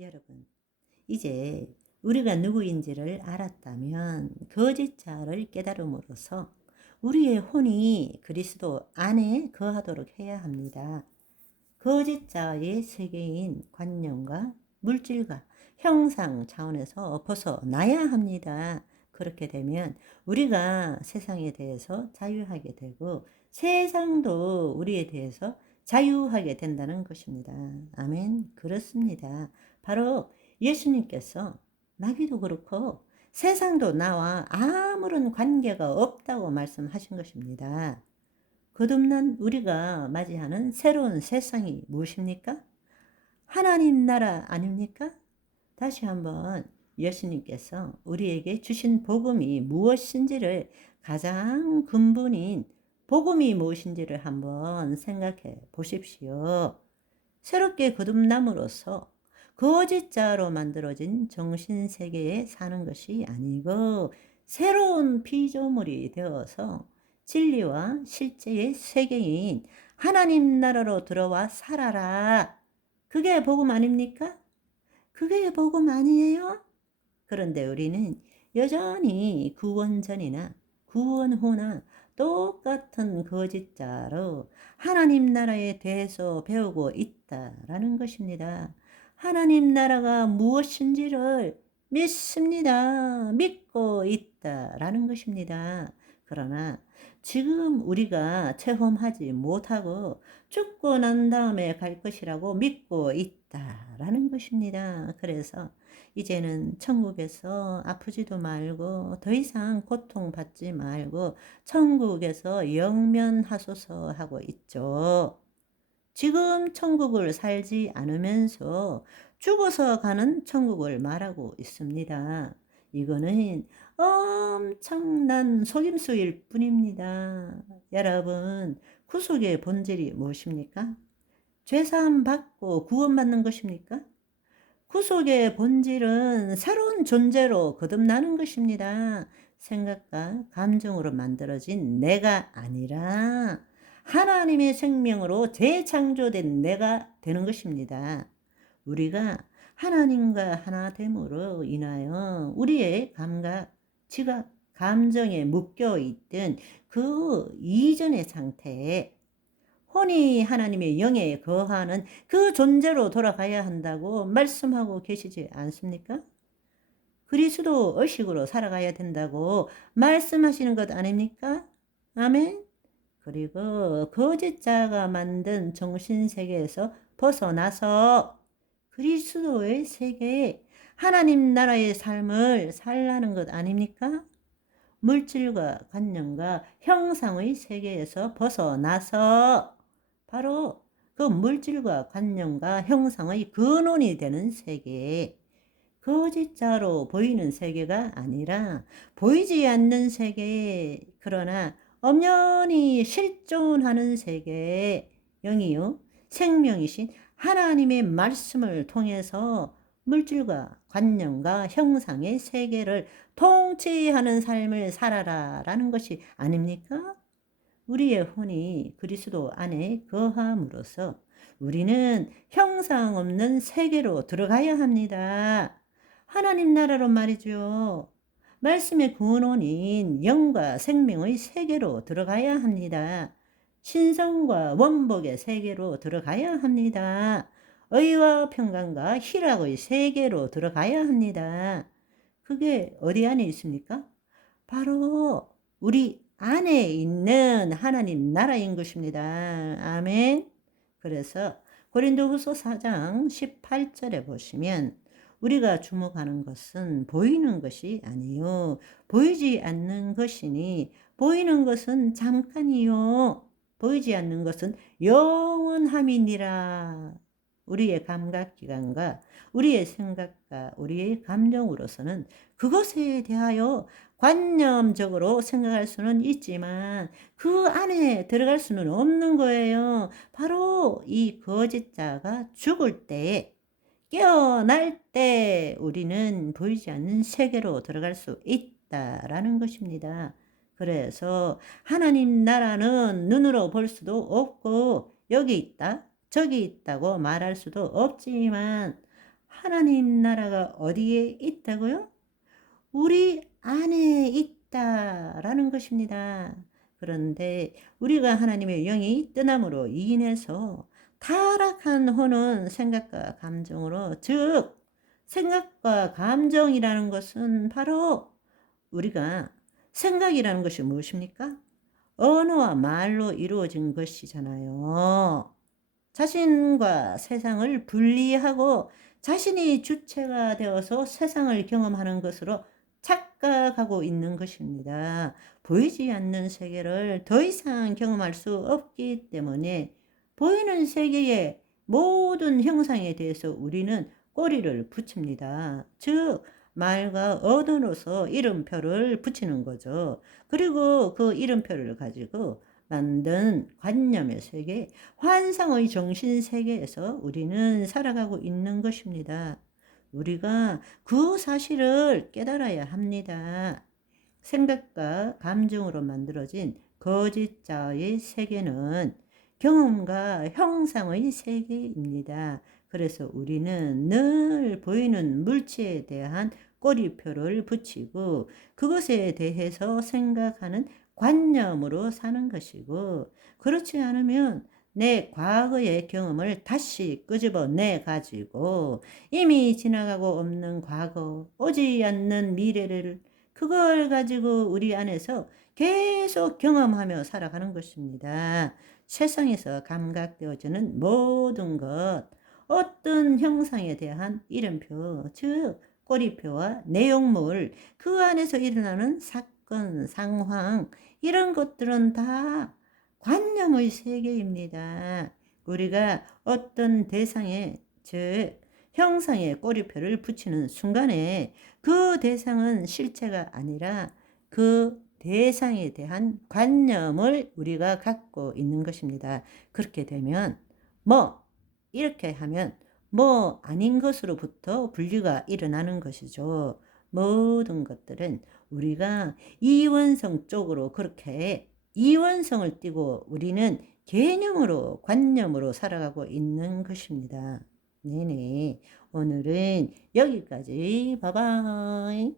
여러분, 이제 우리가 누구인지를 알았다면 거짓자를 깨달음으로써 우리의 혼이 그리스도 안에 거하도록 해야 합니다. 거짓자의 세계인 관념과 물질과 형상 차원에서 벗어나야 합니다. 그렇게 되면 우리가 세상에 대해서 자유하게 되고 세상도 우리에 대해서 자유하게 된다는 것입니다. 아멘. 그렇습니다. 바로 예수님께서 나귀도 그렇고 세상도 나와 아무런 관계가 없다고 말씀하신 것입니다. 거듭난 우리가 맞이하는 새로운 세상이 무엇입니까? 하나님 나라 아닙니까? 다시 한번 예수님께서 우리에게 주신 복음이 무엇인지를 가장 근본인 복음이 무엇인지를 한번 생각해 보십시오. 새롭게 거듭남으로써 거짓자로 만들어진 정신세계에 사는 것이 아니고 새로운 피조물이 되어서 진리와 실제의 세계인 하나님 나라로 들어와 살아라. 그게 복음 아닙니까? 그게 복음 아니에요? 그런데 우리는 여전히 구원 전이나 구원 후나 똑같은 거짓자로 하나님 나라에 대해서 배우고 있다라는 것입니다. 하나님 나라가 무엇인지를 믿습니다. 믿고 있다라는 것입니다. 그러나 지금 우리가 체험하지 못하고 죽고 난 다음에 갈 것이라고 믿고 있다라는 것입니다. 그래서 이제는 천국에서 아프지도 말고 더 이상 고통받지 말고 천국에서 영면하소서 하고 있죠. 지금 천국을 살지 않으면서 죽어서 가는 천국을 말하고 있습니다. 이거는 엄청난 속임수일 뿐입니다. 여러분, 구속의 본질이 무엇입니까? 죄사함 받고 구원받는 것입니까? 구속의 본질은 새로운 존재로 거듭나는 것입니다. 생각과 감정으로 만들어진 내가 아니라 하나님의 생명으로 재창조된 내가 되는 것입니다. 우리가 하나님과 하나됨으로 인하여 우리의 감각, 지각, 감정에 묶여있던 그 이전의 상태에 혼이 하나님의 영에 거하는 그 존재로 돌아가야 한다고 말씀하고 계시지 않습니까? 그리스도 의식으로 살아가야 된다고 말씀하시는 것 아닙니까? 아멘. 그리고 거짓자가 만든 정신세계에서 벗어나서 그리스도의 세계에 하나님 나라의 삶을 살라는 것 아닙니까? 물질과 관념과 형상의 세계에서 벗어나서 바로 그 물질과 관념과 형상의 근원이 되는 세계, 거짓자로 보이는 세계가 아니라 보이지 않는 세계, 그러나 엄연히 실존하는 세계, 영이요 생명이신 하나님의 말씀을 통해서 물질과 관념과 형상의 세계를 통치하는 삶을 살아라라는 것이 아닙니까? 우리의 혼이 그리스도 안에 거함으로써 우리는 형상 없는 세계로 들어가야 합니다. 하나님 나라로 말이죠. 말씀의 근원인 영과 생명의 세계로 들어가야 합니다. 신성과 원복의 세계로 들어가야 합니다. 의와 평강과 희락의 세계로 들어가야 합니다. 그게 어디 안에 있습니까? 바로 우리 안에 있는 하나님 나라인 것입니다. 아멘. 그래서 고린도후서 4장 18절에 보시면 우리가 주목하는 것은 보이는 것이 아니요 보이지 않는 것이니 보이는 것은 잠깐이요 보이지 않는 것은 영원함이니라. 우리의 감각기관과 우리의 생각과 우리의 감정으로서는 그것에 대하여 관념적으로 생각할 수는 있지만 그 안에 들어갈 수는 없는 거예요. 바로 이 거짓자가 죽을 때에 깨어날 때 우리는 보이지 않는 세계로 들어갈 수 있다라는 것입니다. 그래서 하나님 나라는 눈으로 볼 수도 없고 여기 있다 저기 있다고 말할 수도 없지만 하나님 나라가 어디에 있다고요? 우리 안에 있다라는 것입니다. 그런데 우리가 하나님의 영이 떠남으로 인해서 타락한 혼은 생각과 감정으로, 즉 생각과 감정이라는 것은 바로 우리가, 생각이라는 것이 무엇입니까? 언어와 말로 이루어진 것이잖아요. 자신과 세상을 분리하고 자신이 주체가 되어서 세상을 경험하는 것으로 착각하고 있는 것입니다. 보이지 않는 세계를 더 이상 경험할 수 없기 때문에 보이는 세계의 모든 형상에 대해서 우리는 꼬리를 붙입니다. 즉 말과 언어로서 이름표를 붙이는 거죠. 그리고 그 이름표를 가지고 만든 관념의 세계, 환상의 정신 세계에서 우리는 살아가고 있는 것입니다. 우리가 그 사실을 깨달아야 합니다. 생각과 감정으로 만들어진 거짓자의 세계는 경험과 형상의 세계입니다. 그래서 우리는 늘 보이는 물체에 대한 꼬리표를 붙이고 그것에 대해서 생각하는 관념으로 사는 것이고, 그렇지 않으면 내 과거의 경험을 다시 끄집어내 가지고 이미 지나가고 없는 과거, 오지 않는 미래를, 그걸 가지고 우리 안에서 계속 경험하며 살아가는 것입니다. 세상에서 감각되어지는 모든 것, 어떤 형상에 대한 이름표, 즉 꼬리표와 내용물, 그 안에서 일어나는 사건, 상황, 이런 것들은 다 관념의 세계입니다. 우리가 어떤 대상에, 즉 형상에 꼬리표를 붙이는 순간에 그 대상은 실체가 아니라 그 대상에 대한 관념을 우리가 갖고 있는 것입니다. 그렇게 되면 이렇게 하면 아닌 것으로부터 분리가 일어나는 것이죠. 모든 것들은 우리가 이원성 쪽으로, 그렇게 이원성을 띠고 우리는 개념으로, 관념으로 살아가고 있는 것입니다. 네네. 오늘은 여기까지. 바이바이.